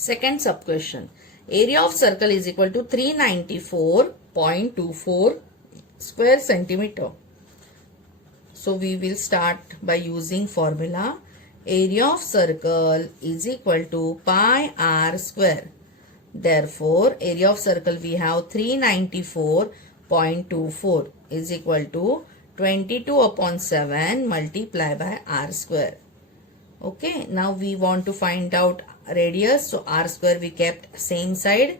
Second sub question. Area of circle is equal to 394.24 square centimeter. So we will start by using formula. Area of circle is equal to pi r square. Therefore, area of circle we have 394.24 is equal to 22 upon 7 multiplied by r square. Okay, now we want to find out radius. So r square we kept same side,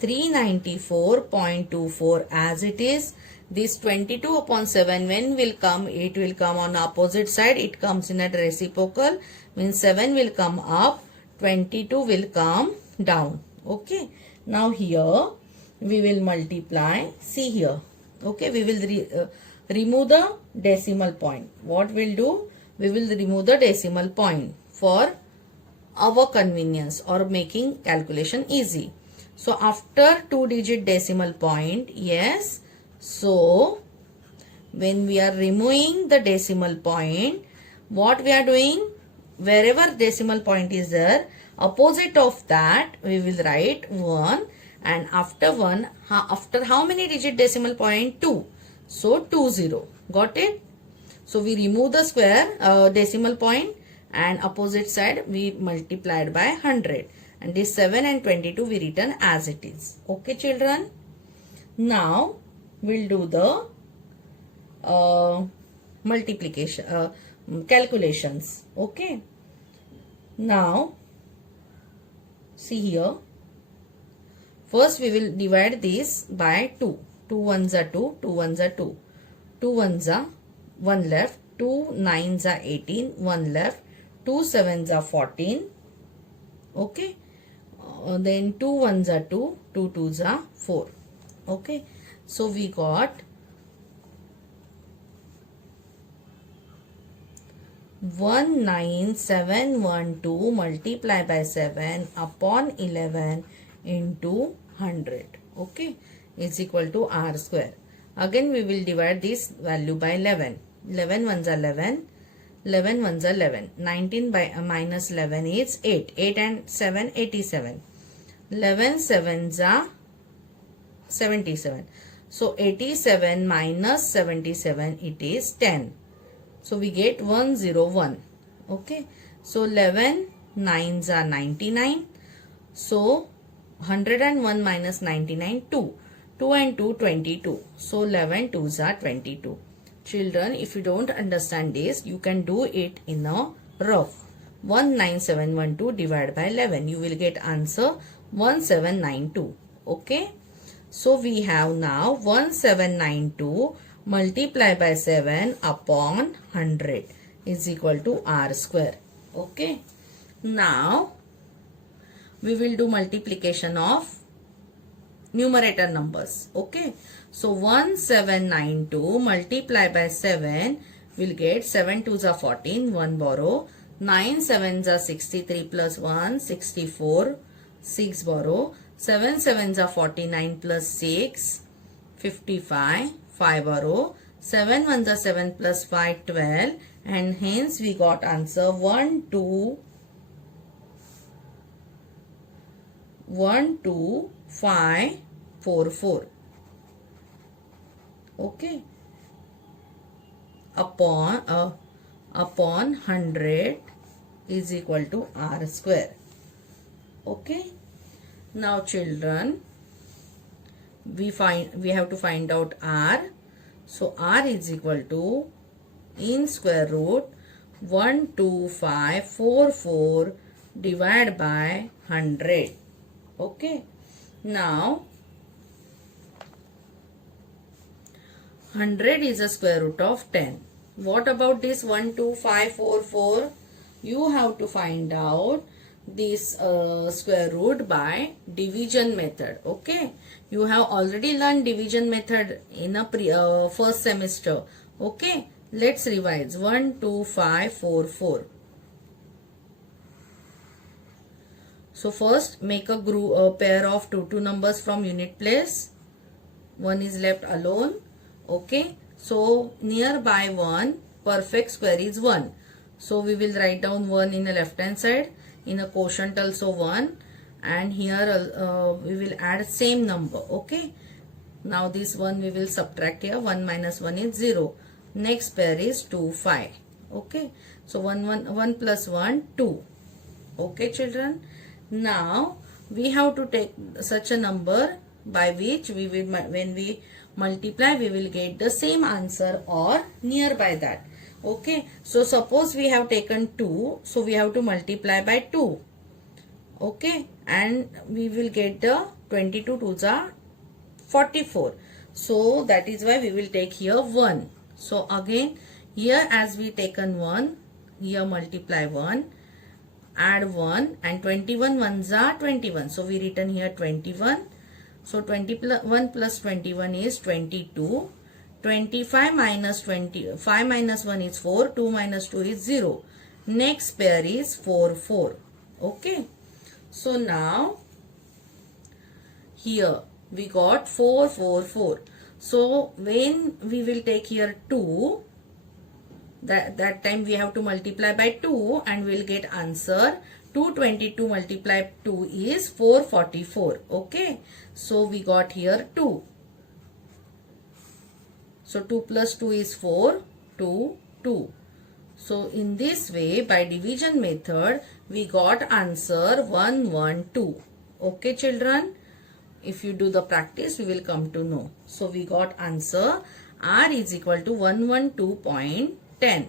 394.24 as it is. This 22 upon 7 when will come? It will come on opposite side. It comes in a reciprocal, means 7 will come up, 22 will come down. Okay, now here we will multiply. See here. Okay, we will remove the decimal point. What we'll do? We will remove the decimal point for our convenience or making calculation easy. So after 2-digit decimal point, yes. So when we are removing the decimal point, what we are doing? Wherever decimal point is there, opposite of that we will write 1, and after 1, after how many digit decimal point? 2. So 20. Got it? So we remove the square decimal point, and opposite side we multiplied by 100, and this 7 and 22 we written as it is. Okay children. Now we'll do the multiplication calculations. Okay. Now see here. First we will divide this by 2. 2 ones are 2, 2 ones are 2. 2 ones are 1 left, 2 nines are 18, 1 left, 2 sevens are 14. Okay. Then 2 ones are 2, 2 twos are 4. Okay. So we got 19712 multiplied by 7 upon 11 into 100. Okay, is equal to r square. Again we will divide this value by 11. 11 ones are 11. 11 ones are 11. 19 by minus 11 is 8. 8 and 7, 87. 11 sevens are 77. So 87 minus 77, it is 10. So we get 101. Okay. So 11 nines are 99. So 101 minus 99, 2. 2 and 2, 22. So 11 twos are 22. Children, if you don't understand this, you can do it in a rough. 19712 divided by 11. You will get answer 1792. Okay. So we have now 1792 multiplied by 7 upon 100 is equal to r square. Okay. Now we will do multiplication of numerator numbers. Okay. So 1792 multiplied by 7 will get 7 twos are 14, 1 borrow, 9 sevens are 63 plus 1, 64, 6 borrow, 7 sevens are 49 plus 6, 55, 5 borrow, 7 ones are 7 plus 5, 12, and hence we got answer 12544. Okay. Upon 100 is equal to r square. Okay. Now children, we have to find out r. So r is equal to in square root 12544 divided by 100. Okay. Now 100 is a square root of 10. What about this 12544? You have to find out this square root by division method. Okay. You have already learned division method in a first semester. Okay. Let's revise. 12544. So first make a pair of 2 numbers from unit place. One is left alone. Okay. So nearby 1, perfect square is 1. So we will write down 1 in the left hand side. In a quotient also 1. and here we will add same number. Okay, now this one we will subtract here. 1 minus 1 is 0. Next pair is 2, 5. Okay, so 1 plus 1, 2. Okay children, now we have to take such a number by which we will, when we multiply, we will get the same answer or nearby that. Okay, so suppose we have taken 2, so we have to multiply by 2. Okay, and we will get the 22 2s are 44. So that is why we will take here 1. So again, here as we taken 1, here multiply 1, add 1, and 21 1s are 21. So we written here 21. So 21 plus 21 is 22. 25 minus 20, 5 minus 1 is 4, 2 minus 2 is 0. Next pair is 4, 4. Okay. So now here we got 4, 4, 4. So when we will take here 2, that time we have to multiply by 2 and we will get answer. 222 multiplied 2 is 444. Okay. So we got here 2. So 2 plus 2 is 4, 2, 2. So in this way, by division method, we got answer 112. Okay children, if you do the practice, we will come to know. So we got answer R is equal to 112.10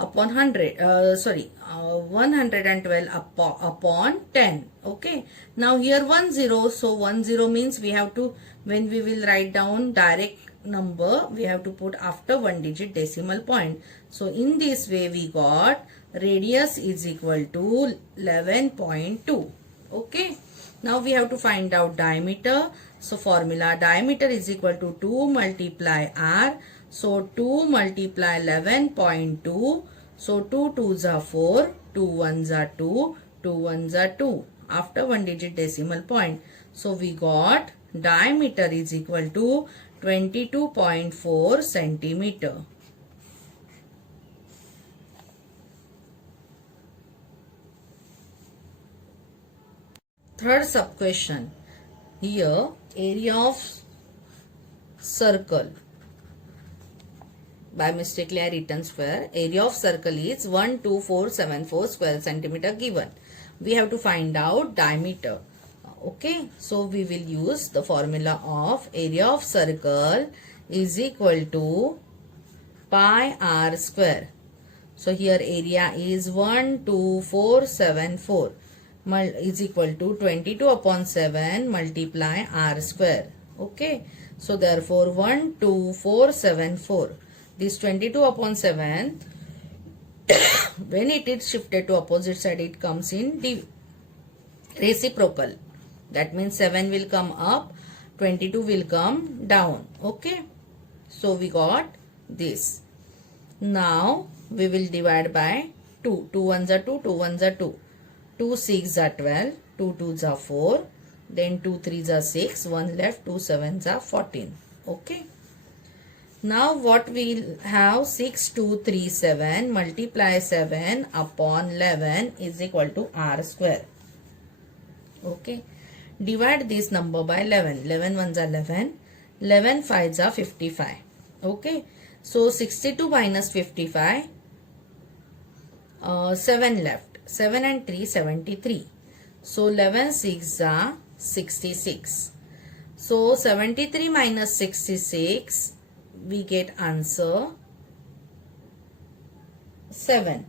upon 100, 112 upon 10. Okay. Now here 10, so 10 means we have to, when we will write down direct number, we have to put after 1 digit decimal point. So in this way we got radius is equal to 11.2. Okay. Now we have to find out diameter. So formula, diameter is equal to 2 multiply R. So 2 multiply 11.2. So 2 2s are 4, 2 1s are 2, 2 1s are 2 after 1 digit decimal point. So we got diameter is equal to 22.4 centimeter. Third sub question. Here area of circle. By mistakenly I written square. Area of circle is 12474 square centimeter given. We have to find out diameter. Okay, so we will use the formula of area of circle is equal to pi r square. So here area is 12474 is equal to 22 upon 7 multiply r square. Okay, so therefore 12474. This 22 upon 7, when it is shifted to opposite side, it comes in reciprocal. That means 7 will come up, 22 will come down. Okay. So we got this. Now we will divide by 2. 2 1s are 2, 2 1s are 2. 2 6s are 12, 2 2s are 4. Then 2 3s are 6, 1 left, 2 7s are 14. Okay. Now what we'll have 6237 multiply 7 upon 11 is equal to r square. Okay. Divide this number by 11. 11 1s are 11. 11 5s are 55. Okay. So 62 minus 55. 7 left. 7 and 3 73. So 11 6s are 66. So 73 minus 66. We get answer 7.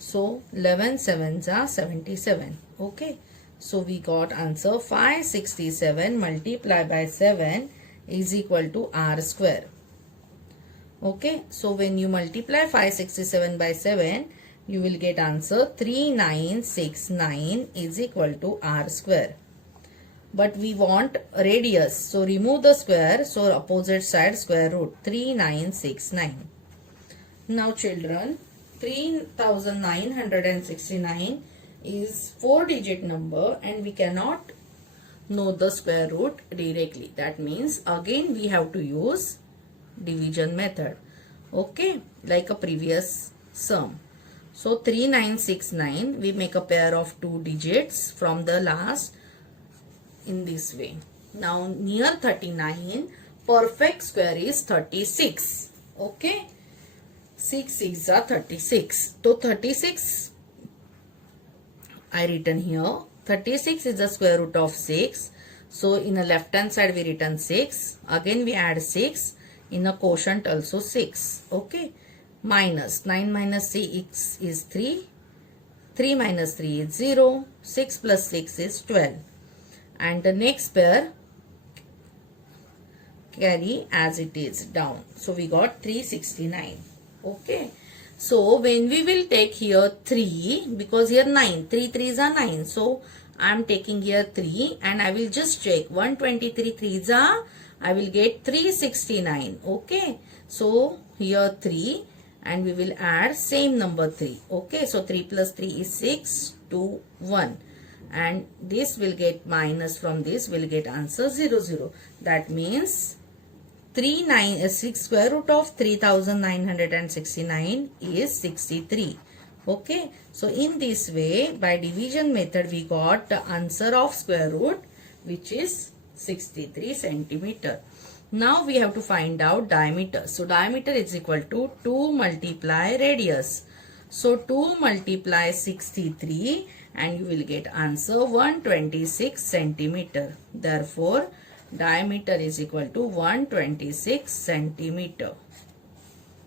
So 11 7s are 77. Okay. So we got answer 567 multiplied by 7 is equal to r square. Okay. So when you multiply 567 by 7, you will get answer 3969 is equal to r square. But we want radius. So remove the square. So opposite side square root 3969. Now children, 3969 is 4-digit number and we cannot know the square root directly. That means again we have to use division method. Okay, like a previous sum. So 3969, we make a pair of 2 digits from the last in this way. Now near 39, perfect square is 36. Okay. 6 6 are 36. So 36 I written here. 36 is the square root of 6. So in the left hand side we written 6. Again we add 6. In a quotient also 6. Okay. Minus 9 minus 6 is 3. 3 minus 3 is 0. 6 plus 6 is 12. And the next pair carry as it is down. So we got 369. Okay. So when we will take here 3, because here 9, 3 3s are 9. So I am taking here 3 and I will just check 123 3s are, I will get 369. Okay. So here 3 and we will add same number 3. Okay. So 3 plus 3 is 6, 2, 1. And this will get minus from this, will get answer 0 0. That means 6 square root of 3969 is 63. Okay. So in this way, by division method, we got the answer of square root, which is 63 centimeter. Now we have to find out diameter. So diameter is equal to 2 multiply radius. So 2 multiply 63 and you will get answer 126 centimeter. Therefore, diameter is equal to 126 centimeter.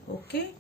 Okay.